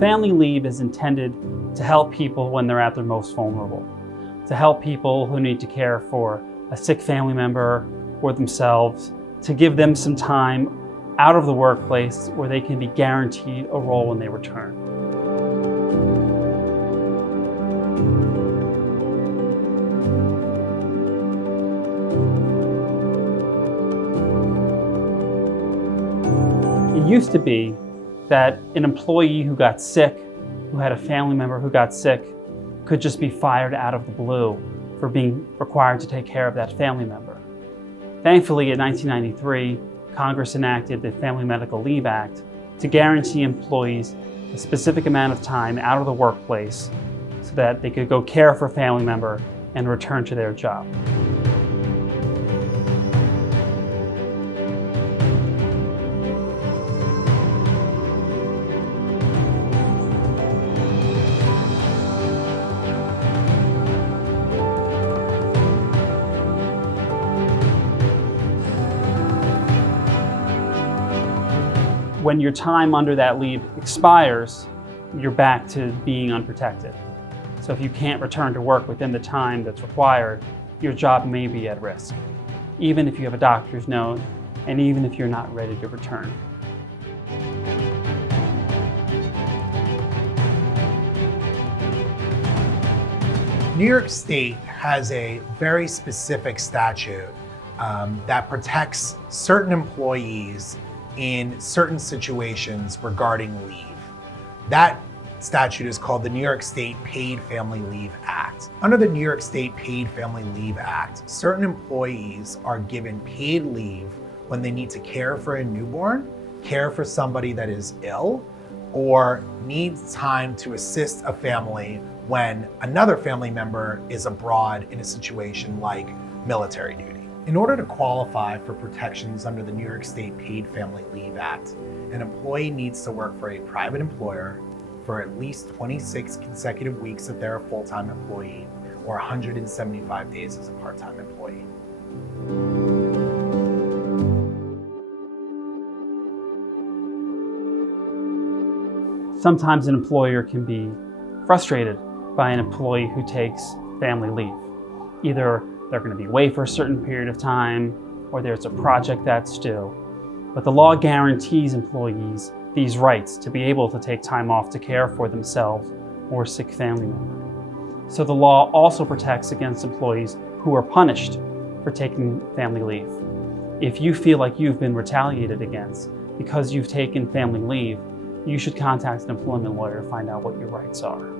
Family leave is intended to help people when they're at their most vulnerable, to help people who need to care for a sick family member or themselves, to give them some time out of the workplace where they can be guaranteed a role when they return. It used to be that an employee who got sick, who had a family member who got sick, could just be fired out of the blue for being required to take care of that family member. Thankfully, in 1993, Congress enacted the Family Medical Leave Act to guarantee employees a specific amount of time out of the workplace so that they could go care for a family member and return to their job. When your time under that leave expires, you're back to being unprotected. So if you can't return to work within the time that's required, your job may be at risk, even if you have a doctor's note and even if you're not ready to return. New York State has a very specific statute that protects certain employees in certain situations regarding leave. That statute is called the New York State Paid Family Leave Act. Under the New York State Paid Family Leave Act, certain employees are given paid leave when they need to care for a newborn, care for somebody that is ill, or needs time to assist a family when another family member is abroad in a situation like military duty. In order to qualify for protections under the New York State Paid Family Leave Act, an employee needs to work for a private employer for at least 26 consecutive weeks if they're a full-time employee, or 175 days as a part-time employee. Sometimes an employer can be frustrated by an employee who takes family leave. Either they're going to be away for a certain period of time, or there's a project that's due. But the law guarantees employees these rights to be able to take time off to care for themselves or a sick family member. So the law also protects against employees who are punished for taking family leave. If you feel like you've been retaliated against because you've taken family leave, you should contact an employment lawyer to find out what your rights are.